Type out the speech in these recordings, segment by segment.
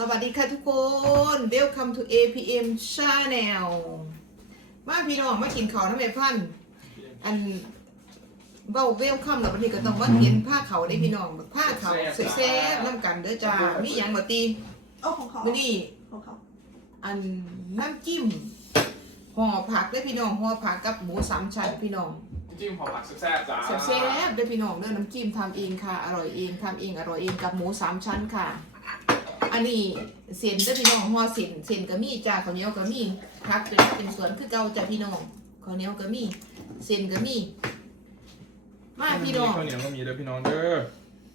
สวัสดีค่ะทุกคน Welcome to APM Channel มาพี่น้องมากินข้าวน้ำแม่พันธุ์อันเบ้าเวลคัมแล้ววันนี้ก็ต้องมาเห็นผ้าเขาได้พี่น้องผ้าเขาแซ่บๆน้ำกันเด้อจ้ามีหยังบ่ตีโอ้ของเขามื้อนี้ของเขาอันน้ำจิ้มห่อผักได้อพี่น้องห่อผักกับหมูสามชั้นพี่น้องจิ้มหอมผักแซ่บๆจ้าแซ่บๆได้อพี่น้องเด้อน้ำจิ้มทำเองค่ะ อร่อยเองทำเองอร่อยเองกับหมูสามชั้นค่ะ อันนี้เส้นเด้อพี่น้องห่อเส้นเส้นก็มีจ้าข้าวเหนียวก็มีผักเป็นเป็นส่วนคือเก่าจ้าพี่น้องข้าวเหนียวก็มีเส้นก็มี มาพี่น้องข้าวเหนียวก็มีเด้อพี่น้องเด้อ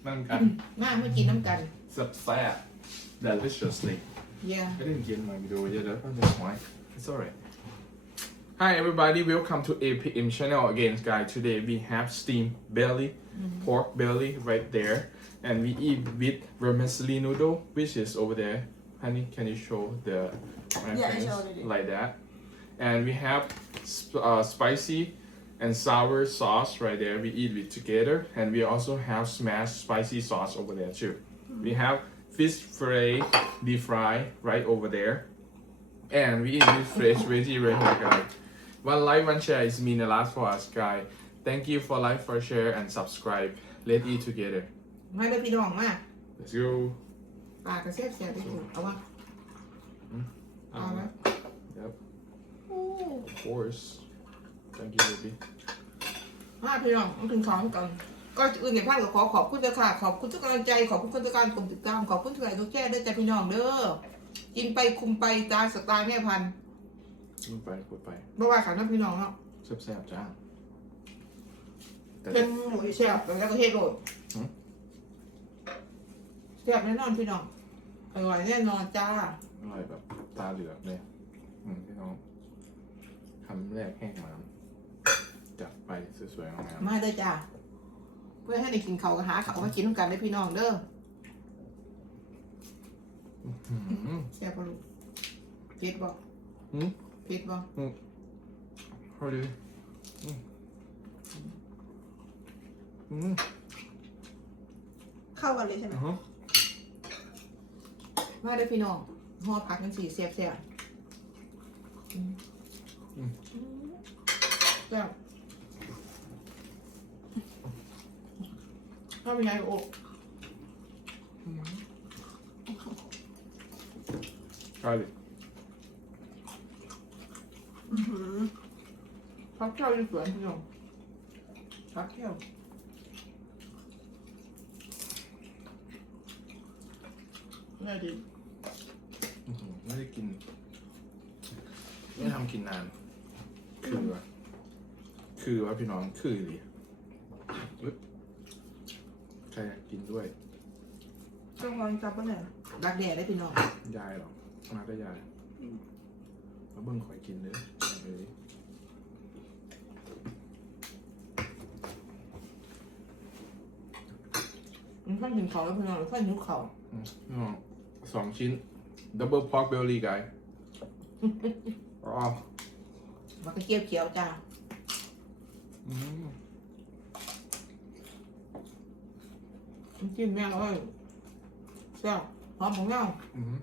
นั่งกันมามากินน้ำกันแซ่บๆ deliciously เย้ I didn't get my video yet that's why it's alright Hi everybody welcome to APM channel again guys today we have steamed belly pork belly right there and we eat with vermicelli noodle which is over there. Honey can you show the my Yeah, I friends? showed it. like that? And we have sp- uh, spicy and sour sauce right there. We eat it together. And we also have smashed spicy sauce over there too. We have fish fillet deep fry right over there. And we eat with fresh veggie right here guys. One like one share is mean a lot for us guys. Thank you for like for share and subscribe. Let's eat together มาเด้อพี่น้องมา let's go ปลากระแซ่บแซ่บไปถูกเอาวะ เอาไหม yep of course thank you baby มาพี่น้องมากินข้าวกันก็อื่นอย่างพลาดก็ขอขอบคุณเจ้าค่ะ ขอบคุณทุกกำลังใจ ขอบคุณทุกการกดติดตาม ขอบคุณทุกไลค์ทุกแชร์ด้วยจ้ะพี่น้องเด้อ กินไปคุมไปตามสไตล์แม่พันธุ์พูดไปพูดไปบ่ว่าขายน้ำพี่น้องเนาะแซ่บๆจ้าแต่เป็นหมูแซ่บแล้วก็เฮ็ดโรดหืม แซ่บแน่นอนพี่น้อง อร่อยแน่นอนจ้า อร่อยแบบตาเหลือกเลยอืมพี่น้องคำแรกแห้งมาจัดไปสวยๆงามมาเด้อจ้า เพื่อให้ได้กินเขาวก็หาเขาวมากินด้วยกันได้อพี่น้องเด้อๆอื้อหือ แซ่บบ่ลูกเผ็ดบ่หืม เผ็ดบ่เอาดิอืมอืมเข้ากันเลยใช่ไหมอือฮะ มาเด้อพี่น้องห่อผักจังซี่แซ่บแซ่บอืม แซ่บถ้าเป็นไงโอ้ใช่ดิอื้อหือพักเที่ยวอยู่สวนพี่น้องพักเที่ยวน่าดี อื้อหือไม่ได้กิน ไม่ได้ทำกินนาน คือวะคือวะพี่น้องคือดิอึ๊บใครอยากกินด้วย ต้องลองจับปะเนี่ยรักแด่ได้พี่น้องยายเหรอมาก็ยายแล้วเบิ่งคอยกินเลยเอาเลยมันค่อนถึงเขาแล้วพี่น้องมันค่อนถึงเขาอืมพี่น้องสองชิ้น double pork belly guy อ๋อมันก็เกี๊ยวเขียวจ้าอืมน้ำจิ้มแม่งเอ้ยแซ่บหอมของเงาอืม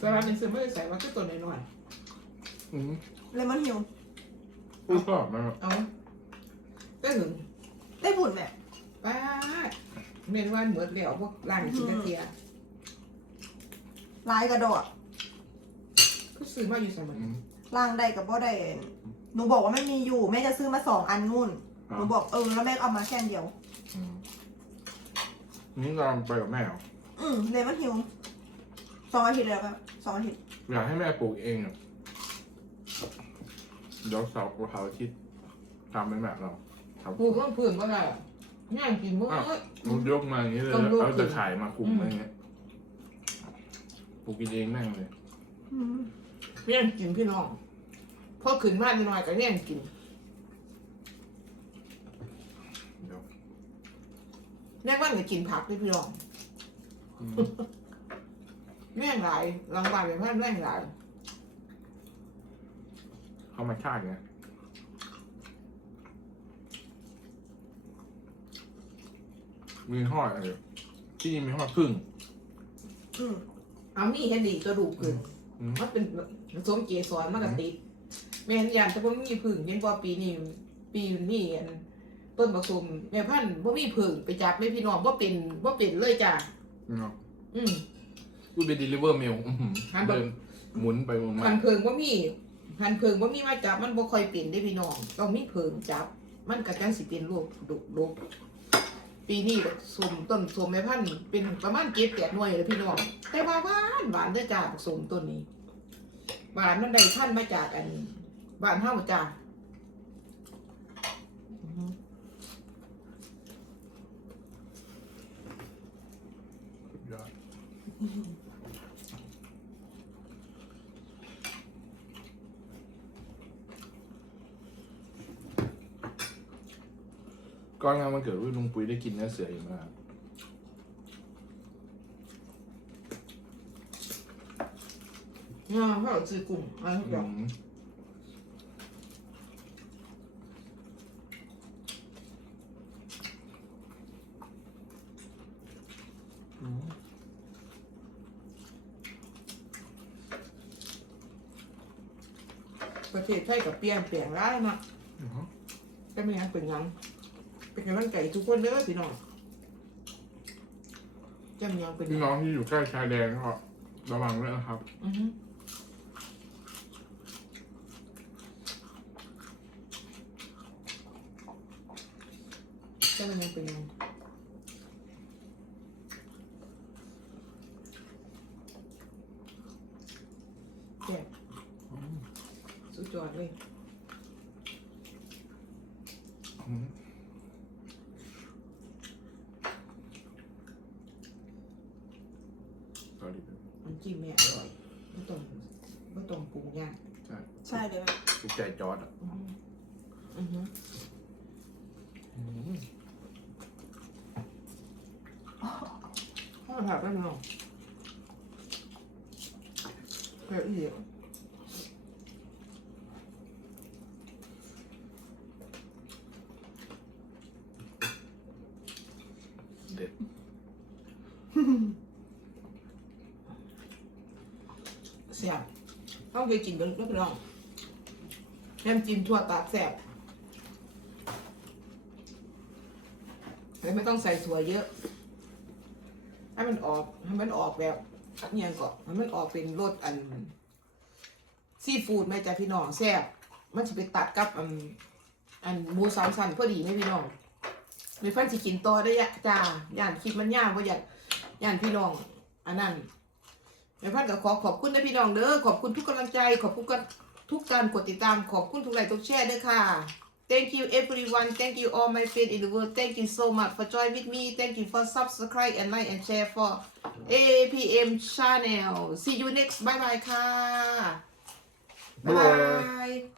สลัดในซื้อไม่ได้ใส่มาก็ตัวหน่อยอืม เลมอนฮิล พูดชอบมากๆเอาก็หนึ่งได้บุญแม่ป้าดเมนวันเหมือนเดี่ยวพวกร้านกินกระเทียมลายกระโดดก็ซื้อมาอยู่เสมออืม ล่างได้กับบ่ได้หนูบอกว่ามันมีอยู่แม่จะซื้อมาสองอันนู่นอะหนูบอกเออแล้วแม่ก็เอามาแค่อันเดียว อืมนี่เราไปกับแม่เหรออืมเลมอนฮิลสองอาทิตย์แล้วครับสองอาทิตย์อยากให้แม่ปลูกเองอะ เดี๋ยวเสาร์เสาร์อาทิตย์ทำเป็นแบบเราทำปลูกต้นเพื่อนก็ได้ย่างกินมื้อมันยกมาอย่างนี้เลย ต้องยก เอาตะข่ายมาคุมอะไรเงี้ยปลูกกินเองแม่งเลยอืมย่างกินพี่น้องพอขึ้นมาหน่อยก็ย่างกินเดี๋ยวแม่วันก็กินผักด้วยพี่น้องอืมแม่งหลายรางวัลเป็นพันแม่งหลาย รมชาติเนี่ยมีห่ออะไรที่มีห่อพึ่งอืมเอามี่เห็นดีกระดูกขึ้นมันเป็นสมเกสรมากติดแม่นยานแต่ว่มีพึ่งเห็นว่าปีนี้ปีนี้อันต้นบักสมแม่พันธุ์บ่มีพึ่งไปจับแม่พี่น้องว่เป็นว่เป็นเลยจ้ะเนาอืม กูไป็นดิลิเ mail อื้หือเดินหมุนไปหมุนมา มันเพิงว่ามี พันเพิงบ่ามีมาจับมันบ่ค่อยเป็นได้พี่น้องต้องมีเพิงจับ มันก็จังสิเป็นโรคดุดกปีนี้สมต้นสมแม่พันธุ์เป็นประมาณ7 8หน่วยเลยพี่น้องแต่ว่าหวานหวานเด้อจ้าสมต้นนี้หวานมันได้พันธุ์มาจากอันบ้านเฮาจ้า สุดยอด ก่อนงานวันเกิดรุ่นลุงปุ้ยได้กินเนื้อเสืออีกไหมครับงาเขาซื้อกลุ่มอะไรทุกอือย่างมอืมประเทศไทยกับเปลี่ยนแปลงร้ายนะอืม ก็ไม่ยังเป็นหยัง เป็นกำลังใจทุกคนเด้อพี่น้องจำยังเป็นหพี่ยังน้องที่อยู่ใกล้ชายแดนก็ระวังด้วยนะครับ อือฮึจำยังเป็นหยังแก่สุดยอดเลย อืม Sorry มันจิ้มแม่อ ร่อยไม่ต้องไม่ต้องปรุงยากใช่เลยแบบทุกใจจอร์ดอะอือฮึอือฮึอืมข้าวผัดได้ไหมน้องเผ็ดอีก เด็ด แซ่บ ต้องไปกินกันลูกน้องแฮมจิ้มทั่วตากแซ่บแล้วไม่ต้องใส่ถั่วเยอะ ให้มันออกให้มันออกแบบเนี่ยก่อนให้มันออกเป็นรสอัน ซีฟู้ดไหมจ้ะพี่น้องแซ่บมันจะไปตัดกับอันอันหมูสามชั้นพอดีไหมพี่น้องมีฟันสิกินต่อได้ยะจ้าย่านคลิปมันยากว่าอยากย่านพี่น้องอันนั้น แม่พันก็ขอขอบคุณนะพี่น้องเด้อขอบคุณทุกกำลังใจ ขอบคุณกันทุกการกดติดตามขอบคุณทุกไลค์ทุกแชร์ด้วยค่ะ Thank you everyone thank you all my friends in the world thank you so much for join with me thank you for subscribe and like and share for APM channel see you next bye bye ค่ะบ๊ายบาย